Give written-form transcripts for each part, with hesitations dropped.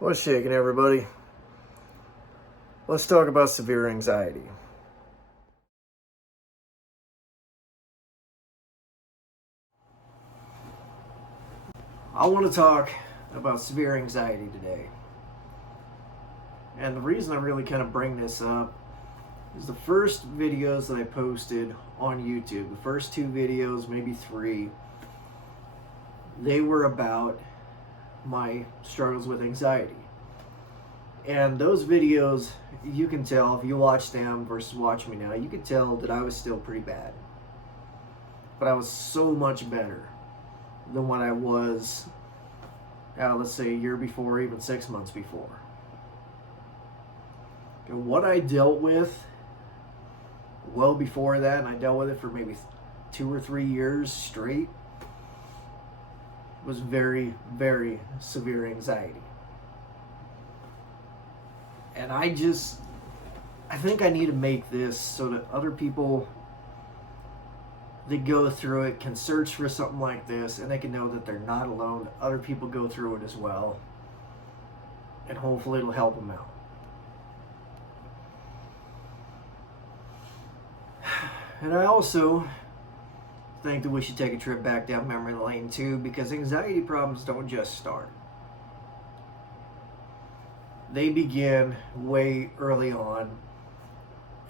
What's shaking, everybody? Let's talk about severe anxiety. I want to talk about severe anxiety today. And the reason I really kind of bring this up is the first videos that I posted on YouTube, the first two videos, maybe three, they were about my struggles with anxiety. And those videos, you can tell if you watch them versus watch me now, you can tell that I was still pretty bad. But I was so much better than what I was, let's say a year before, even 6 months before. And what I dealt with well before that, and I dealt with it for maybe 2 or 3 years straight, was very, very severe anxiety. And I think I need to make this so that other people that go through it can search for something like this and they can know that they're not alone. Other people go through it as well. And hopefully it'll help them out. And I also think that we should take a trip back down memory lane too, because anxiety problems don't just start. They begin way early on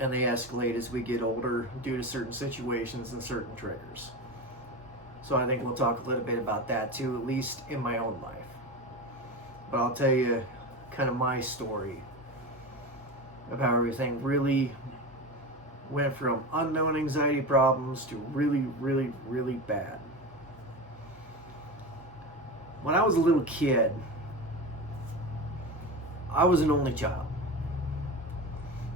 and they escalate as we get older due to certain situations and certain triggers. So I think we'll talk a little bit about that too, at least in my own life. But I'll tell you kind of my story of how everything really went from unknown anxiety problems to really, really, really bad. When I was a little kid, I was an only child.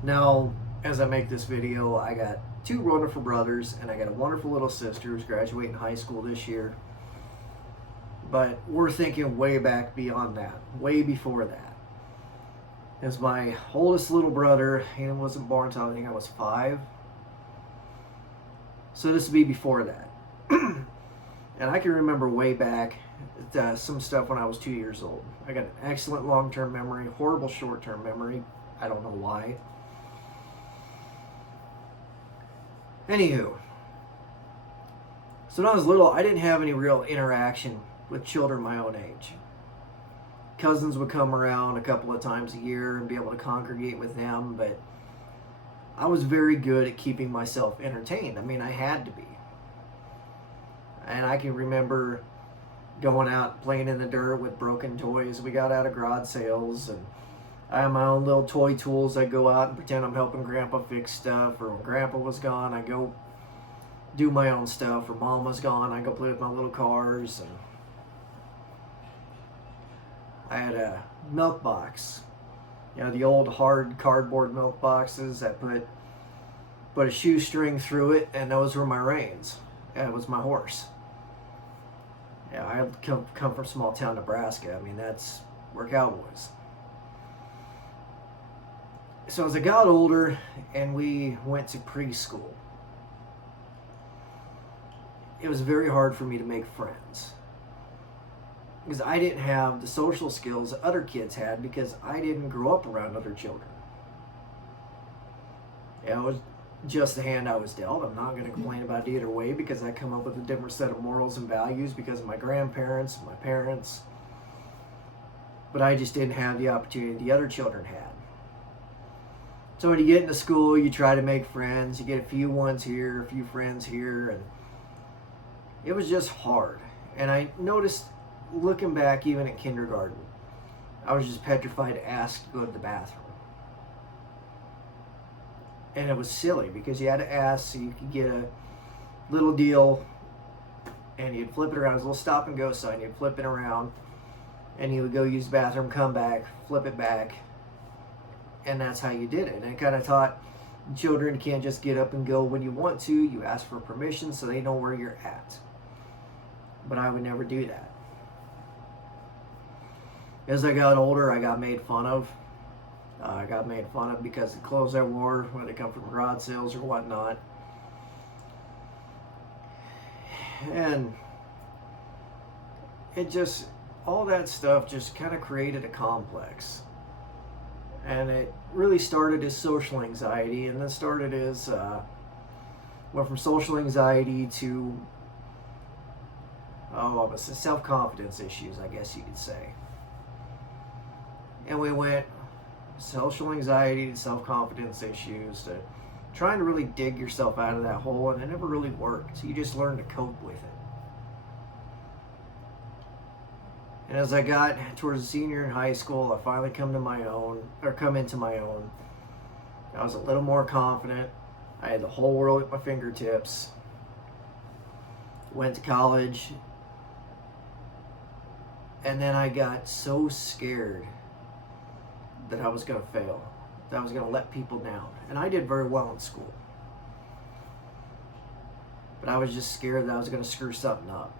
Now, as I make this video, I got 2 wonderful brothers and I got a wonderful little sister who's graduating high school this year. But we're thinking way back beyond that, way before that. As my oldest little brother, he wasn't born until I think I was 5. So this would be before that. And I can remember way back some stuff when I was 2 years old. I got an excellent long-term memory, horrible short-term memory. I don't know why. Anywho, so when I was little, I didn't have any real interaction with children my own age. Cousins would come around a couple of times a year and be able to congregate with them, but I was very good at keeping myself entertained. I mean, I had to be. And I can remember going out playing in the dirt with broken toys. We got out of garage sales, and I had my own little toy tools. I go out and pretend I'm helping Grandpa fix stuff, or when Grandpa was gone, I go do my own stuff, or Mom was gone, I go play with my little cars. And I had a milk box, the old hard cardboard milk boxes that put a shoestring through it, and those were my reins. It was my horse. Yeah, I come from small town Nebraska. I mean, that's we're cowboys. So as I got older and we went to preschool, it was very hard for me to make friends. Because I didn't have the social skills that other kids had, because I didn't grow up around other children. It was just the hand I was dealt. I'm not going to complain about it either way, because I come up with a different set of morals and values because of my grandparents and my parents. But I just didn't have the opportunity the other children had. So when you get into school, you try to make friends. You get a few ones here, a few friends here, and it was just hard. And I noticed, looking back even at kindergarten, I was just petrified to ask to go to the bathroom. And it was silly because you had to ask so you could get a little deal, and you'd flip it around. It was a little stop and go sign. You'd flip it around and you would go use the bathroom, come back, flip it back, and that's how you did it. And I kind of taught children you can't just get up and go when you want to. You ask for permission so they know where you're at. But I would never do that. As I got older, I got made fun of. I got made fun of because the clothes I wore, when they come from garage sales or whatnot. And it just all that stuff just kind of created a complex. And it really started as social anxiety, and then started as, went from social anxiety to, self-confidence issues, I guess you could say. And we went social anxiety to self-confidence issues to trying to really dig yourself out of that hole, and it never really worked. So you just learn to cope with it. And as I got towards a senior in high school, I finally come into my own. I was a little more confident. I had the whole world at my fingertips. Went to college. And then I got so scared that I was going to fail, that I was going to let people down. And I did very well in school. But I was just scared that I was going to screw something up.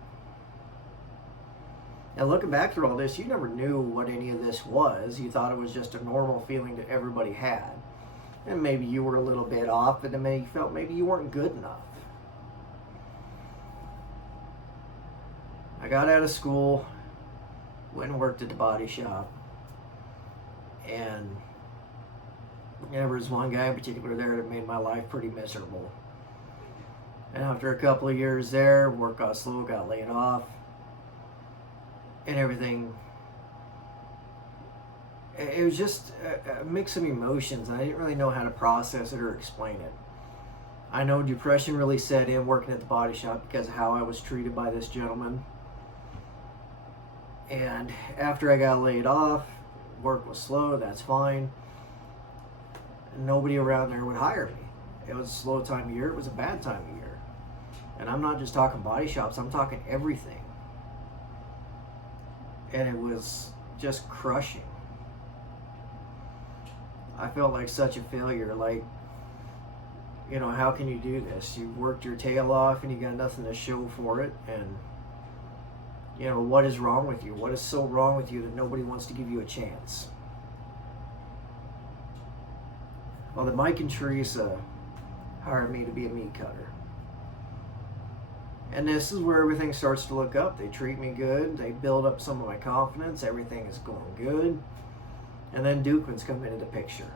And looking back through all this, you never knew what any of this was. You thought it was just a normal feeling that everybody had. And maybe you were a little bit off, but then maybe you felt maybe you weren't good enough. I got out of school, went and worked at the body shop. And there was one guy in particular there that made my life pretty miserable. And after a couple of years there, work got slow, got laid off. And everything, it was just a mix of emotions. I didn't really know how to process it or explain it. I know depression really set in working at the body shop because of how I was treated by this gentleman. And after I got laid off, work was slow, that's fine. Nobody around there would hire me. It was a slow time of year, it was a bad time of year. And I'm not just talking body shops, I'm talking everything. And it was just crushing. I felt like such a failure. Like, you know, how can you do this? You worked your tail off and you got nothing to show for it. And, you know, what is wrong with you? What is so wrong with you that nobody wants to give you a chance? Well, then Mike and Teresa hired me to be a meat cutter. And this is where everything starts to look up. They treat me good. They build up some of my confidence. Everything is going good. And then Dukeman's come into the picture.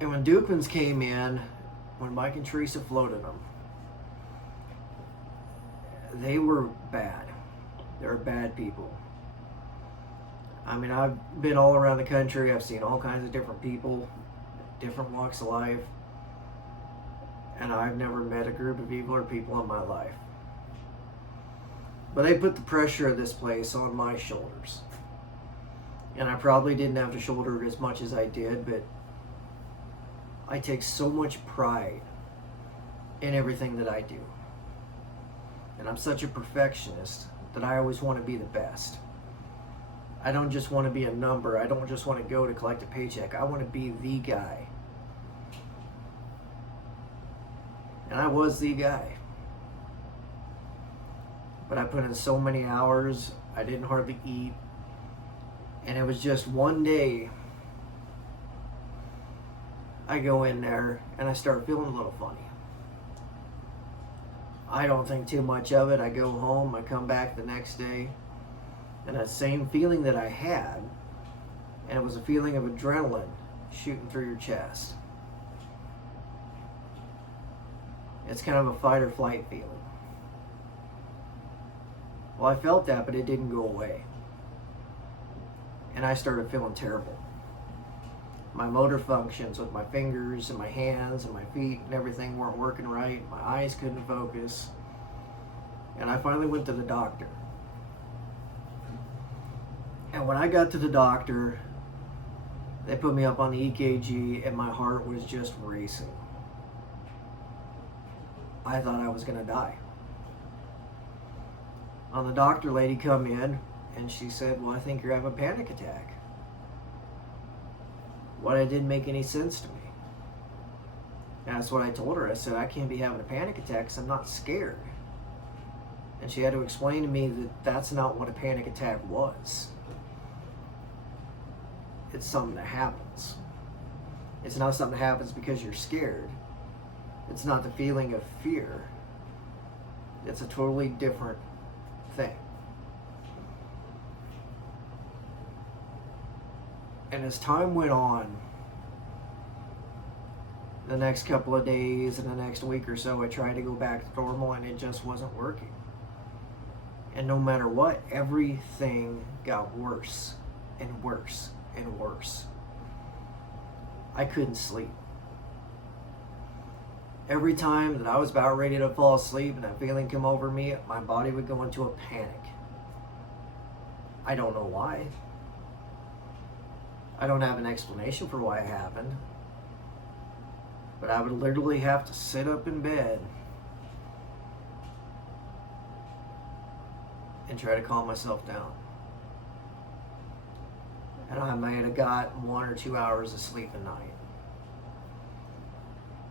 And when Dukeman's came in, when Mike and Teresa floated them, they were bad. They were bad people. I mean, I've been all around the country. I've seen all kinds of different people, different walks of life. And I've never met a group of evil or people in my life. But they put the pressure of this place on my shoulders. And I probably didn't have to shoulder it as much as I did, but I take so much pride in everything that I do. And I'm such a perfectionist that I always want to be the best. I don't just want to be a number. I don't just want to go to collect a paycheck. I want to be the guy. And I was the guy. But I put in so many hours, I didn't hardly eat. And it was just one day, I go in there and I start feeling a little funny. I don't think too much of it. I go home, I come back the next day, and that same feeling that I had, and it was a feeling of adrenaline shooting through your chest. It's kind of a fight or flight feeling. Well, I felt that, but it didn't go away. And I started feeling terrible. My motor functions with my fingers and my hands and my feet and everything weren't working right. My eyes couldn't focus. And I finally went to the doctor. And when I got to the doctor, they put me up on the EKG and my heart was just racing. I thought I was going to die. And the doctor lady come in and she said, well, I think you're having a panic attack. Well, it didn't make any sense to me. And that's what I told her. I said, I can't be having a panic attack because I'm not scared. And she had to explain to me that that's not what a panic attack was. It's something that happens. It's not something that happens because you're scared. It's not the feeling of fear. It's a totally different thing. And as time went on, the next couple of days and the next week or so, I tried to go back to normal and it just wasn't working. And no matter what, everything got worse and worse and worse. I couldn't sleep. Every time that I was about ready to fall asleep and that feeling come over me, my body would go into a panic. I don't know why. I don't have an explanation for why it happened. But I would literally have to sit up in bed and try to calm myself down. And I might have got 1 or 2 hours of sleep a night.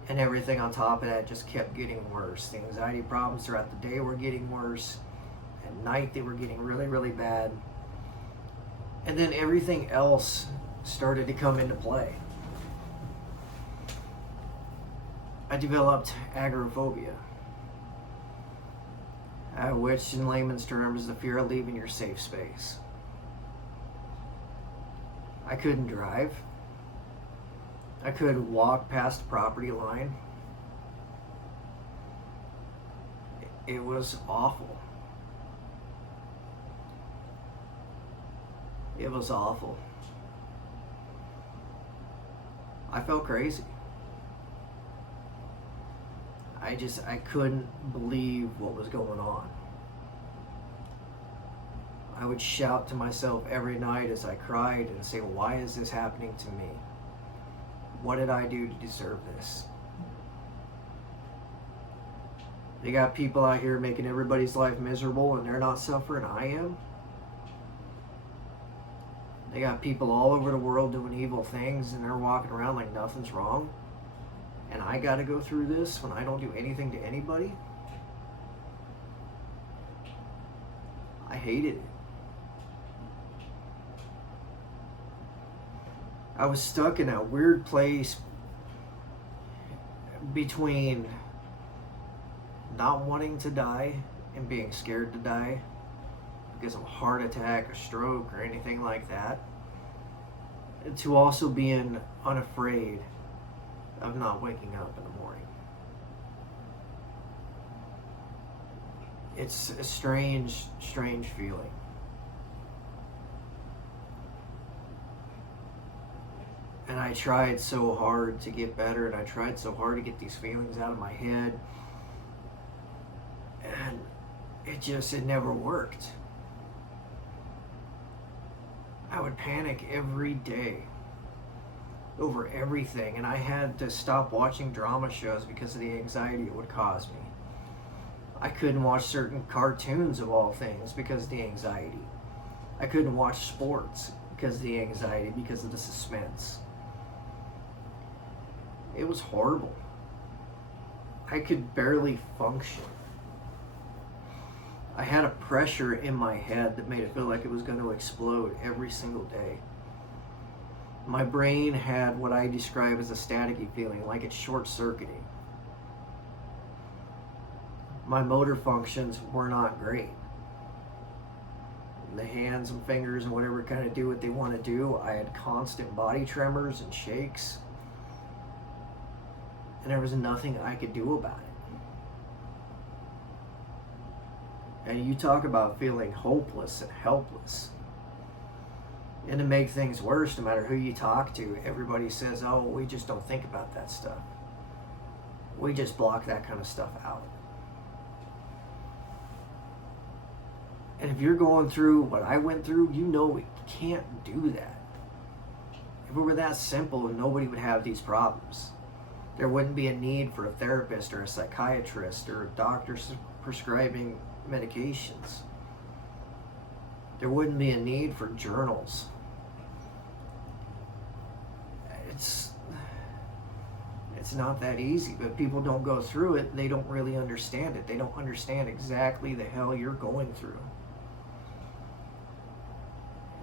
And everything on top of that just kept getting worse. The anxiety problems throughout the day were getting worse. At night they were getting really, really bad. And then everything else started to come into play. I developed agoraphobia, which in layman's terms is the fear of leaving your safe space. I couldn't drive. I could walk past the property line. It was awful. It was awful. I felt crazy. I couldn't believe what was going on. I would shout to myself every night as I cried and say, why is this happening to me? What did I do to deserve this? They got people out here making everybody's life miserable and they're not suffering. I am. They got people all over the world doing evil things and they're walking around like nothing's wrong. And I got to go through this when I don't do anything to anybody. I hated it. I was stuck in that weird place between not wanting to die and being scared to die because of a heart attack, a stroke, or anything like that, to also being unafraid of not waking up in the morning. It's a strange, strange feeling. And I tried so hard to get better, and I tried so hard to get these feelings out of my head. And it never worked. I would panic every day over everything, and I had to stop watching drama shows because of the anxiety it would cause me. I couldn't watch certain cartoons of all things because of the anxiety. I couldn't watch sports because of the anxiety, because of the suspense. It was horrible. I could barely function. I had a pressure in my head that made it feel like it was going to explode every single day. My brain had what I describe as a staticky feeling, like it's short-circuiting. My motor functions were not great. The hands and fingers and whatever kind of do what they want to do. I had constant body tremors and shakes. And there was nothing I could do about it. And you talk about feeling hopeless and helpless. And to make things worse, no matter who you talk to, everybody says, oh, we just don't think about that stuff. We just block that kind of stuff out. And if you're going through what I went through, you know we can't do that. If it were that simple, nobody would have these problems. There wouldn't be a need for a therapist or a psychiatrist or a doctor prescribing medications. There wouldn't be a need for journals. It's not that easy, but people don't go through it. They don't really understand it. They don't understand exactly the hell you're going through.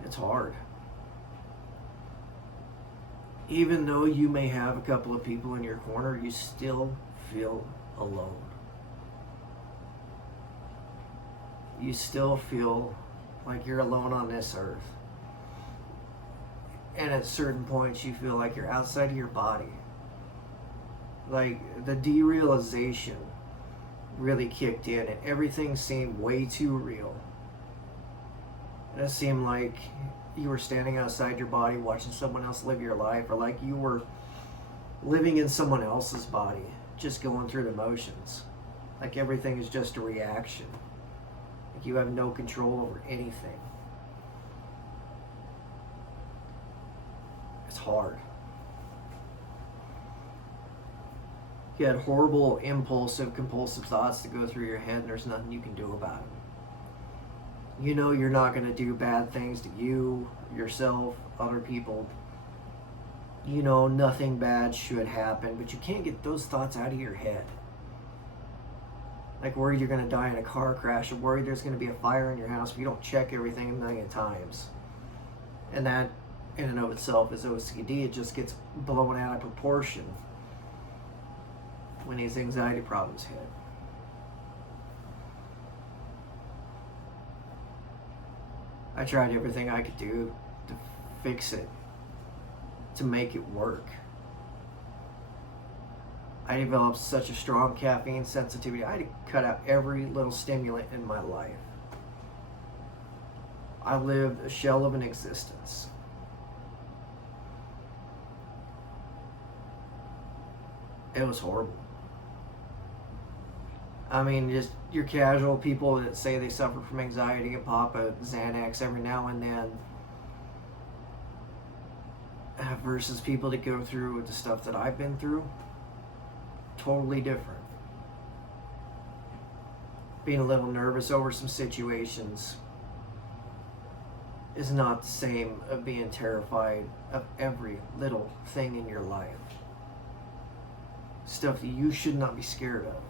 It's hard. Even though you may have a couple of people in your corner, you still feel alone. you still feel like you're alone on this earth. And at certain points, you feel like you're outside of your body. Like the derealization really kicked in, and everything seemed way too real. And it seemed like you were standing outside your body watching someone else live your life, or like you were living in someone else's body, just going through the motions. Like everything is just a reaction. Like you have no control over anything. It's hard. You had horrible, impulsive, compulsive thoughts that go through your head, and there's nothing you can do about them. You know you're not going to do bad things to you, yourself, other people. You know nothing bad should happen, but you can't get those thoughts out of your head. Like worried you're going to die in a car crash, or worried there's going to be a fire in your house if you don't check everything a million times. And that, in and of itself, is OCD. It just gets blown out of proportion when these anxiety problems hit. I tried everything I could do to fix it, to make it work. I developed such a strong caffeine sensitivity. I had to cut out every little stimulant in my life. I lived a shell of an existence. It was horrible. I mean, just your casual people that say they suffer from anxiety and pop a Xanax every now and then, versus people that go through the stuff that I've been through. Totally different. Being a little nervous over some situations is not the same of being terrified of every little thing in your life. Stuff that you should not be scared of.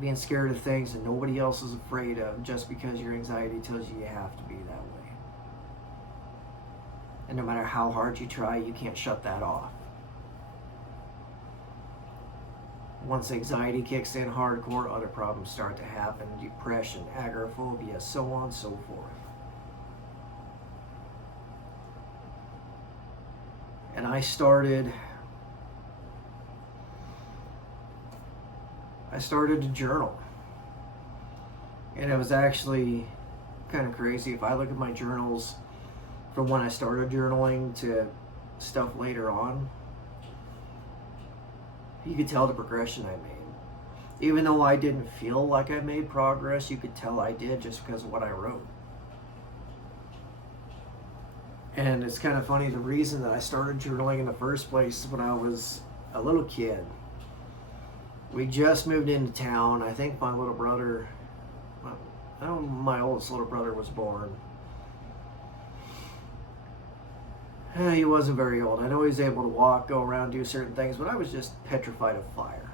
Being scared of things that nobody else is afraid of just because your anxiety tells you you have to be that way. And no matter how hard you try, you can't shut that off. Once anxiety kicks in hardcore, other problems start to happen. Depression, agoraphobia, so on and so forth. And I started to journal. And it was actually kind of crazy. If I look at my journals from when I started journaling to stuff later on, you could tell the progression I made. Even though I didn't feel like I made progress, you could tell I did just because of what I wrote. And it's kind of funny, the reason that I started journaling in the first place is when I was a little kid. We just moved into town. I think my little brother, my oldest little brother was born. He wasn't very old. I know he was able to walk, go around, do certain things, but I was just petrified of fire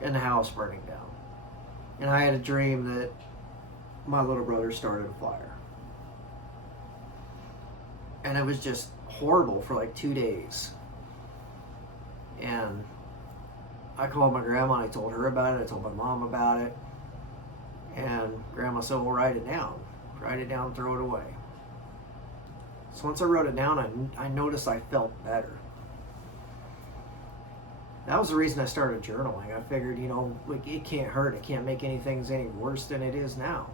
and the house burning down. And I had a dream that my little brother started a fire. And it was just horrible for like 2 days. And I called my grandma and I told her about it. I told my mom about it. And grandma said, well, write it down. Write it down, throw it away. So once I wrote it down, I noticed I felt better. That was the reason I started journaling. I figured, like, it can't hurt. It can't make anything any worse than it is now.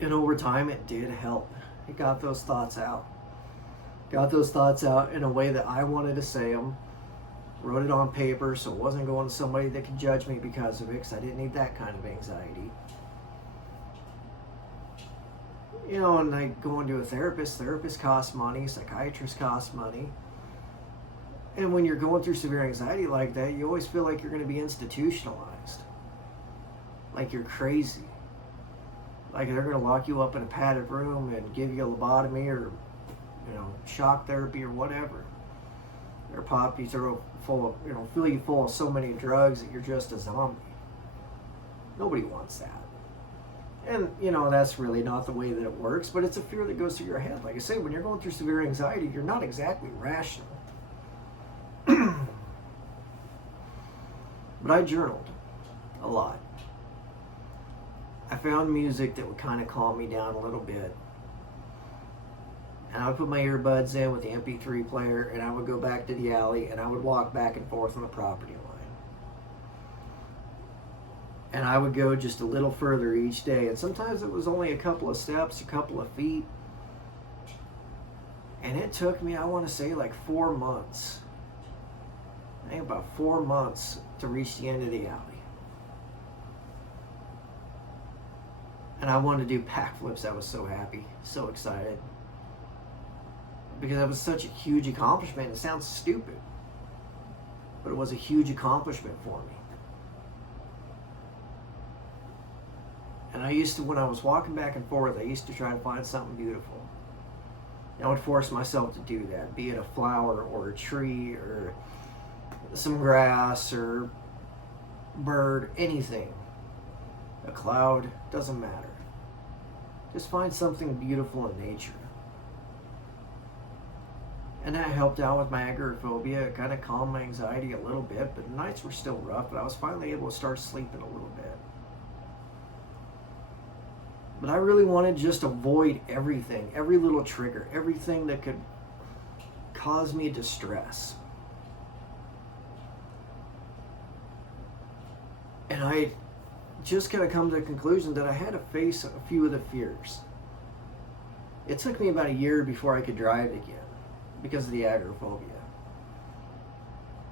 And over time, it did help. It got those thoughts out. Got those thoughts out in a way that I wanted to say them. Wrote it on paper so it wasn't going to somebody that could judge me because of it, because I didn't need that kind of anxiety. And like going to a therapist costs money, psychiatrists cost money. And when you're going through severe anxiety like that, you always feel like you're going to be institutionalized. Like you're crazy. Like they're going to lock you up in a padded room and give you a lobotomy or, shock therapy or whatever. Or pop you full of, fill you full of so many drugs that you're just a zombie. Nobody wants that. And, that's really not the way that it works, but it's a fear that goes through your head. Like I say, when you're going through severe anxiety, you're not exactly rational. But I journaled a lot. I found music that would kind of calm me down a little bit. And I would put my earbuds in with the MP3 player, and I would go back to the alley, and I would walk back and forth on the property line. And I would go just a little further each day. And sometimes it was only a couple of steps, a couple of feet. And it took me, I want to say, like 4 months. I think about 4 months to reach the end of the alley. And I wanted to do backflips. I was so happy, so excited. Because that was such a huge accomplishment. It sounds stupid, but it was a huge accomplishment for me. And I used to, when I was walking back and forth, I used to try to find something beautiful. And I would force myself to do that, be it a flower or a tree or some grass or bird, anything. A cloud, doesn't matter. Just find something beautiful in nature. And that helped out with my agoraphobia. It kind of calmed my anxiety a little bit, but the nights were still rough, but I was finally able to start sleeping a little bit. But I really wanted to just avoid everything, every little trigger, everything that could cause me distress. And I just kind of come to the conclusion that I had to face a few of the fears. It took me about a year before I could drive again because of the agoraphobia.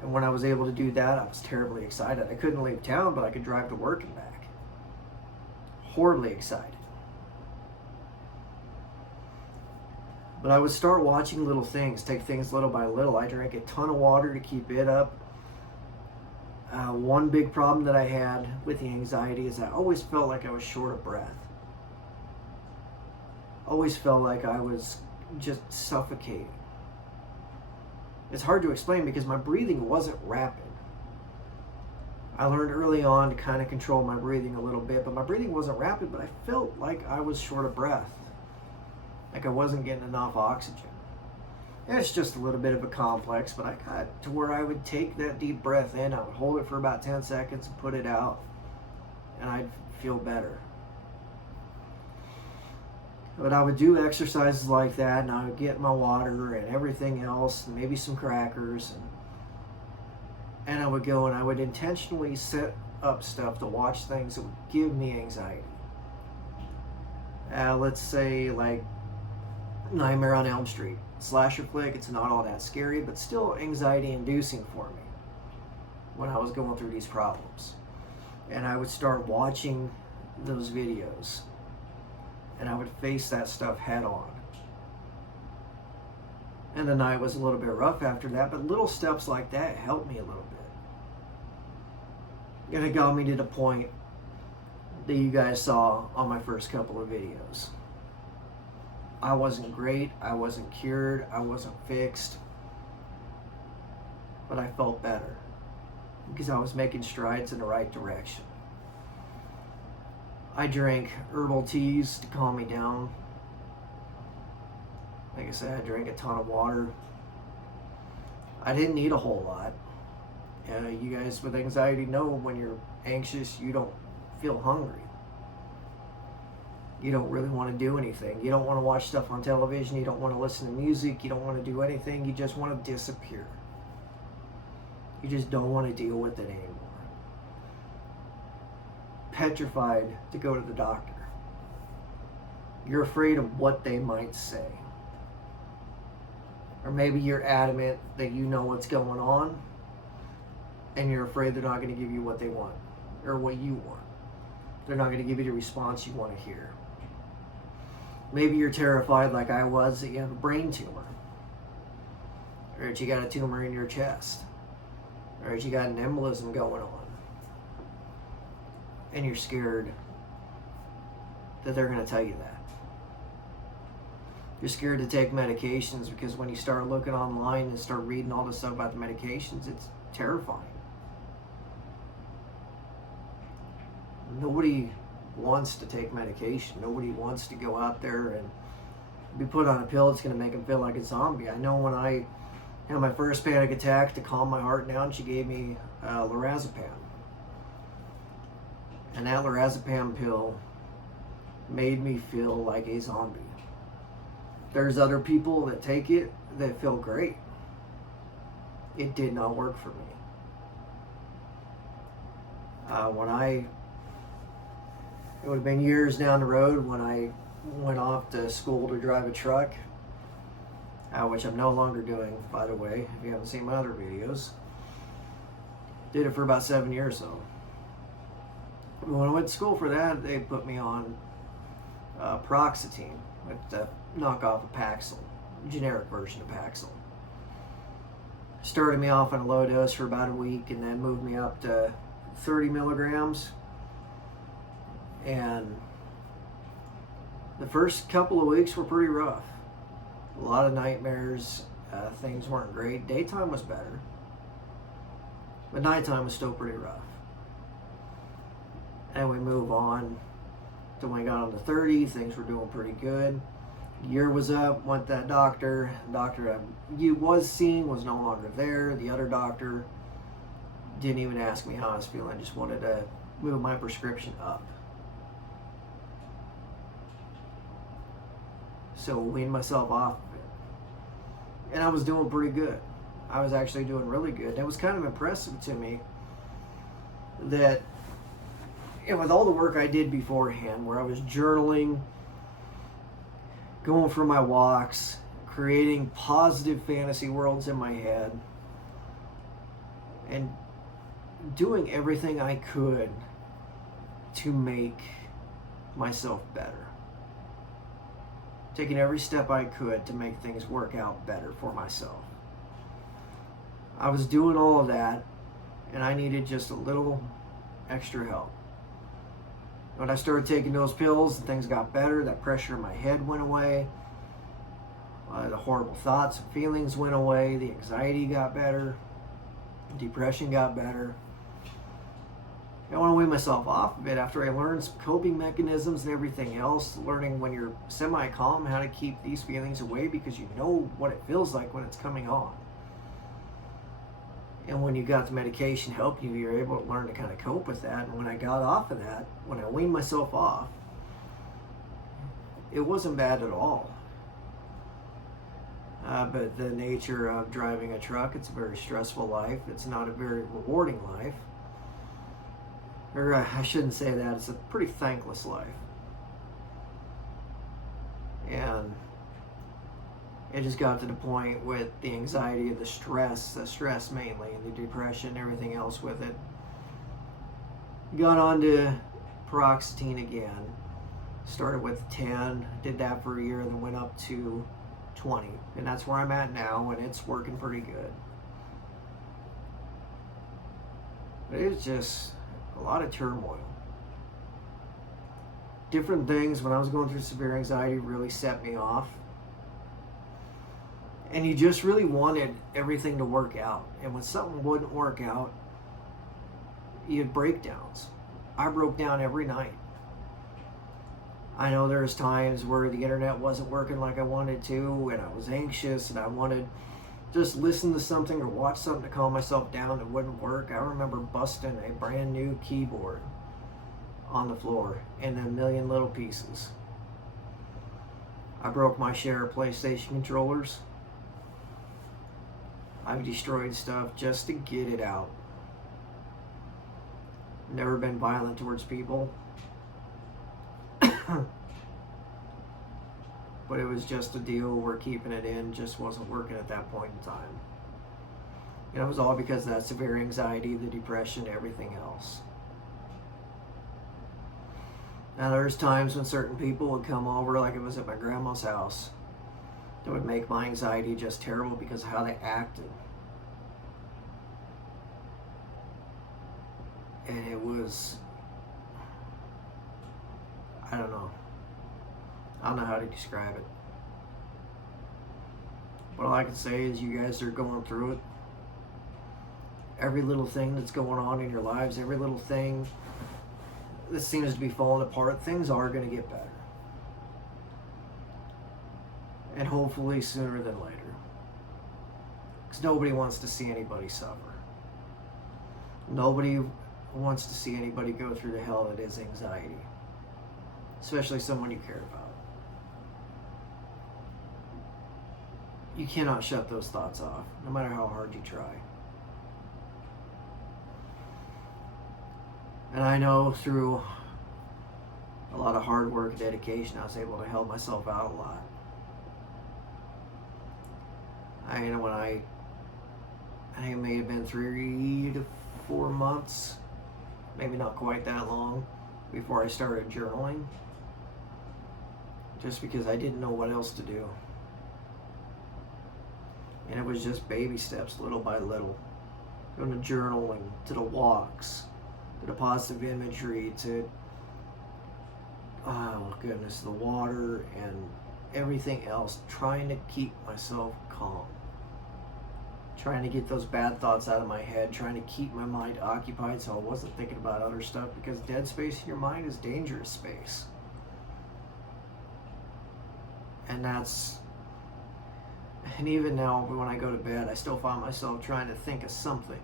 And when I was able to do that, I was terribly excited. I couldn't leave town, but I could drive to work and back. Horribly excited. But I would start watching little things, take things little by little. I drank a ton of water to keep it up. One big problem that I had with the anxiety is I always felt like I was short of breath. Always felt like I was just suffocating. It's hard to explain because my breathing wasn't rapid. I learned early on to kind of control my breathing a little bit, but my breathing wasn't rapid, but I felt like I was short of breath. Like I wasn't getting enough oxygen. And it's just a little bit of a complex, but I got to where I would take that deep breath in, I would hold it for about 10 seconds and put it out, and I'd feel better. But I would do exercises like that, and I would get my water and everything else, and maybe some crackers, and I would go and I would intentionally set up stuff to watch things that would give me anxiety. Let's say like Nightmare on Elm Street. Slasher flick, it's not all that scary, but still anxiety inducing for me when I was going through these problems. And I would start watching those videos, and I would face that stuff head on. And the night was a little bit rough after that, but little steps like that helped me a little bit. And it got me to the point that you guys saw on my first couple of videos. I wasn't great, I wasn't cured, I wasn't fixed, but I felt better because I was making strides in the right direction. I drank herbal teas to calm me down. Like I said, I drank a ton of water. I didn't eat a whole lot. You guys with anxiety know when you're anxious, you don't feel hungry. You don't really want to do anything. You don't want to watch stuff on television. You don't want to listen to music. You don't want to do anything. You just want to disappear. You just don't want to deal with it anymore. Petrified to go to the doctor. You're afraid of what they might say. Or maybe you're adamant that you know what's going on, and you're afraid they're not going to give you what they want, or what you want. They're not going to give you the response you want to hear. Maybe you're terrified like I was that you have a brain tumor, or that you got a tumor in your chest, or that you got an embolism going on, and you're scared that they're going to tell you that. You're scared to take medications because when you start looking online and start reading all this stuff about the medications, it's terrifying. Nobody wants to take medication. Nobody wants to go out there and be put on a pill that's going to make them feel like a zombie. I know when I had my first panic attack, to calm my heart down, she gave me lorazepam. And that lorazepam pill made me feel like a zombie. There's other people that take it that feel great. It did not work for me. It would have been years down the road when I went off to school to drive a truck, which I'm no longer doing, by the way, if you haven't seen my other videos. Did it for about 7 years though. When I went to school for that, they put me on Paroxetine, the knockoff of Paxil, generic version of Paxil. Started me off on a low dose for about a week and then moved me up to 30 milligrams. And the first couple of weeks were pretty rough. A lot of nightmares, things weren't great. Daytime was better, but nighttime was still pretty rough. And we move on to when we got on to 30, things were doing pretty good. Year was up, went to that doctor. The doctor I was seeing was no longer there. The other doctor didn't even ask me how I was feeling, just wanted to move my prescription up. So weaned myself off of it. And I was doing pretty good. I was actually doing really good. And it was kind of impressive to me that, and with all the work I did beforehand, where I was journaling, going for my walks, creating positive fantasy worlds in my head, and doing everything I could to make myself better. Taking every step I could to make things work out better for myself. I was doing all of that, and I needed just a little extra help. When I started taking those pills, things got better. That pressure in my head went away. The horrible thoughts and feelings went away. The anxiety got better. Depression got better. I want to wean myself off of it after I learned some coping mechanisms and everything else, learning when you're semi-calm how to keep these feelings away because you know what it feels like when it's coming on. And when you got the medication help you, you're able to learn to kind of cope with that. And when I got off of that, when I weaned myself off, it wasn't bad at all. But the nature of driving a truck, it's a very stressful life. It's not a very rewarding life. Or I shouldn't say that, it's a pretty thankless life. And it just got to the point with the anxiety, the stress mainly, and the depression and everything else with it. Got on to Paroxetine again. Started with 10, did that for a year, and then went up to 20. And that's where I'm at now, and it's working pretty good. But it was just a lot of turmoil. Different things when I was going through severe anxiety really set me off. And you just really wanted everything to work out. And when something wouldn't work out, you had breakdowns. I broke down every night. I know there's times where the internet wasn't working like I wanted to, and I was anxious, and I wanted just listen to something or watch something to calm myself down that wouldn't work. I remember busting a brand new keyboard on the floor in a million little pieces. I broke my share of PlayStation controllers. I've destroyed stuff just to get it out. Never been violent towards people. But it was just a deal where keeping it in just wasn't working at that point in time. And it was all because of that severe anxiety, the depression, everything else. Now there's times when certain people would come over, like it was at my grandma's house, that would make my anxiety just terrible because of how they acted. And it was, I don't know how to describe it. But all I can say is you guys are going through it. Every little thing that's going on in your lives, every little thing that seems to be falling apart, things are going to get better. And hopefully sooner than later. Because nobody wants to see anybody suffer. Nobody wants to see anybody go through the hell that is anxiety. especially someone you care about. You cannot shut those thoughts off, no matter how hard you try. And I know through a lot of hard work and dedication, I was able to help myself out a lot. I know when I think it may have been 3 to 4 months, maybe not quite that long, before I started journaling. Just because I didn't know what else to do. And it was just baby steps, little by little. Going to journaling, to the walks, to the positive imagery, to, oh goodness, the water and everything else. Trying to keep myself calm. Trying to get those bad thoughts out of my head. Trying to keep my mind occupied so I wasn't thinking about other stuff. Because dead space in your mind is dangerous space. And even now, when I go to bed, I still find myself trying to think of something.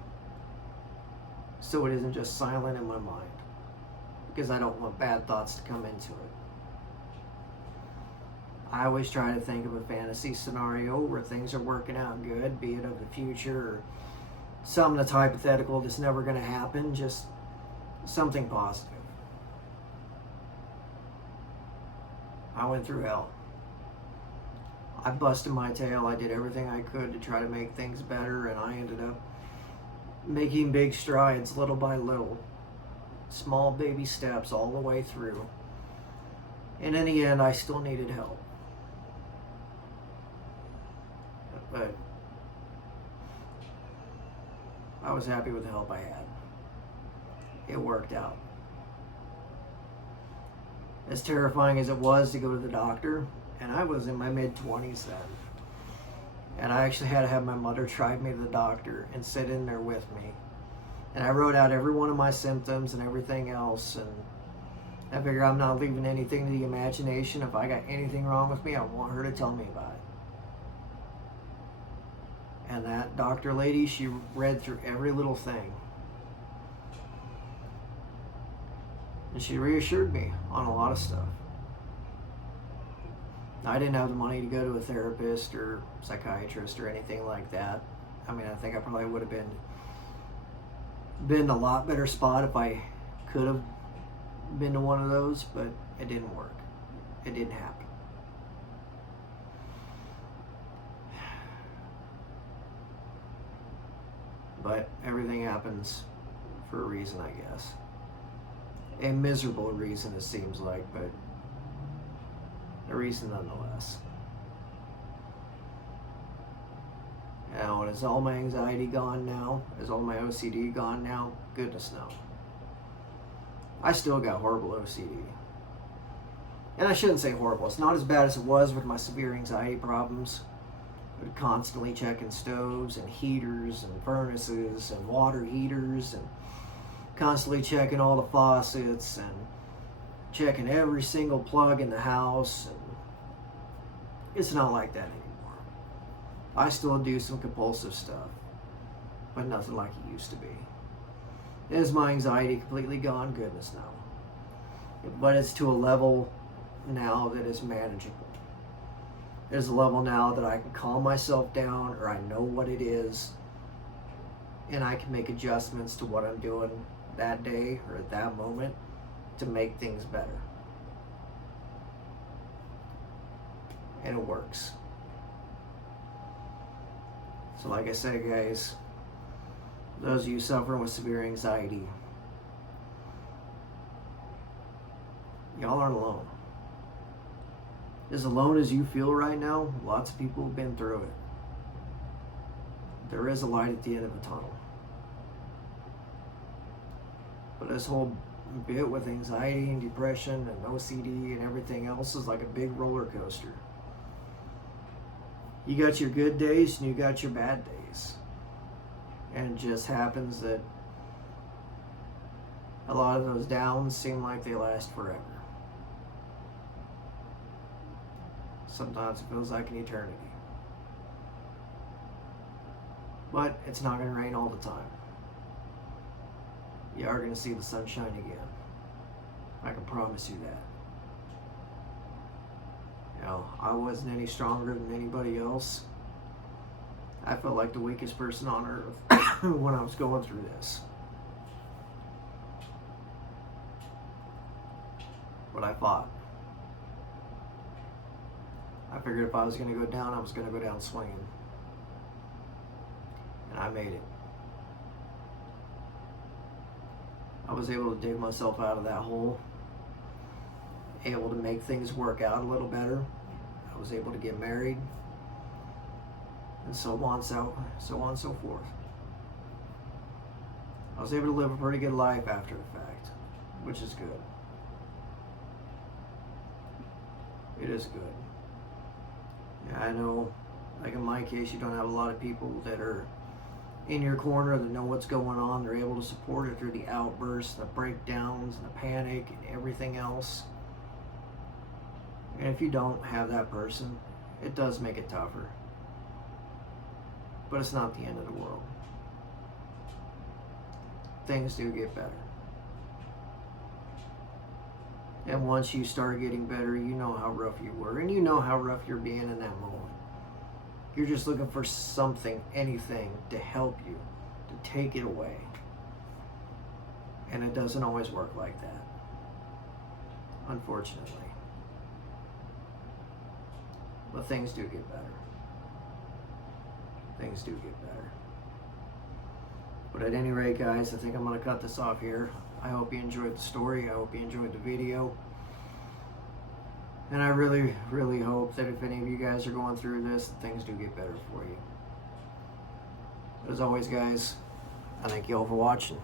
So it isn't just silent in my mind. Because I don't want bad thoughts to come into it. I always try to think of a fantasy scenario where things are working out good, be it of the future or something that's hypothetical that's never going to happen, just something positive. I went through hell. I busted my tail. I did everything I could to try to make things better, and I ended up making big strides little by little. Small baby steps all the way through. And in the end, I still needed help. But I was happy with the help I had. It worked out. As terrifying as it was to go to the doctor, and I was in my mid-20s then. And I actually had to have my mother drive me to the doctor and sit in there with me. And I wrote out every one of my symptoms and everything else. And I figure I'm not leaving anything to the imagination. If I got anything wrong with me, I want her to tell me about it. And that doctor lady, she read through every little thing. And she reassured me on a lot of stuff. I didn't have the money to go to a therapist or psychiatrist or anything like that. I mean, I think I probably would have been in a lot better spot if I could have been to one of those, but it didn't work. It didn't happen. But everything happens for a reason, I guess. A miserable reason, it seems like, but a reason nonetheless. Now, is all my anxiety gone now? Is all my OCD gone now? Goodness no. I still got horrible OCD. And I shouldn't say horrible. It's not as bad as it was with my severe anxiety problems. With constantly checking stoves and heaters and furnaces and water heaters and constantly checking all the faucets and checking every single plug in the house. And it's not like that anymore. I still do some compulsive stuff, but nothing like it used to be. Is my anxiety completely gone? Goodness no. But it's to a level now that is manageable. There's a level now that I can calm myself down, or I know what it is, and I can make adjustments to what I'm doing that day or at that moment to make things better. And it works. So like I said, guys, those of you suffering with severe anxiety, y'all aren't alone. As alone as you feel right now, lots of people have been through it. There is a light at the end of the tunnel. But this whole bit with anxiety and depression and OCD and everything else is like a big roller coaster. You got your good days and you got your bad days. And it just happens that a lot of those downs seem like they last forever. Sometimes it feels like an eternity. But it's not going to rain all the time. You are going to see the sunshine again. I can promise you that. I wasn't any stronger than anybody else. I felt like the weakest person on earth when I was going through this. But I fought. I figured if I was going to go down, I was going to go down swinging. And I made it. I was able to dig myself out of that hole, able to make things work out a little better. I was able to get married, and so on, so forth. I was able to live a pretty good life after the fact, which is good. It is good. Yeah, I know, like in my case, you don't have a lot of people that are in your corner that know what's going on. They're able to support it through the outbursts, the breakdowns, and the panic, and everything else. And if you don't have that person, it does make it tougher. But it's not the end of the world. Things do get better. And once you start getting better, you know how rough you were, and you know how rough you're being in that moment. You're just looking for something, anything, to help you, to take it away. And it doesn't always work like that, unfortunately. But things do get better. Things do get better. But at any rate, guys, I think I'm going to cut this off here. I hope you enjoyed the story. I hope you enjoyed the video. And I really, really hope that if any of you guys are going through this, things do get better for you. But as always, guys, I thank you all for watching.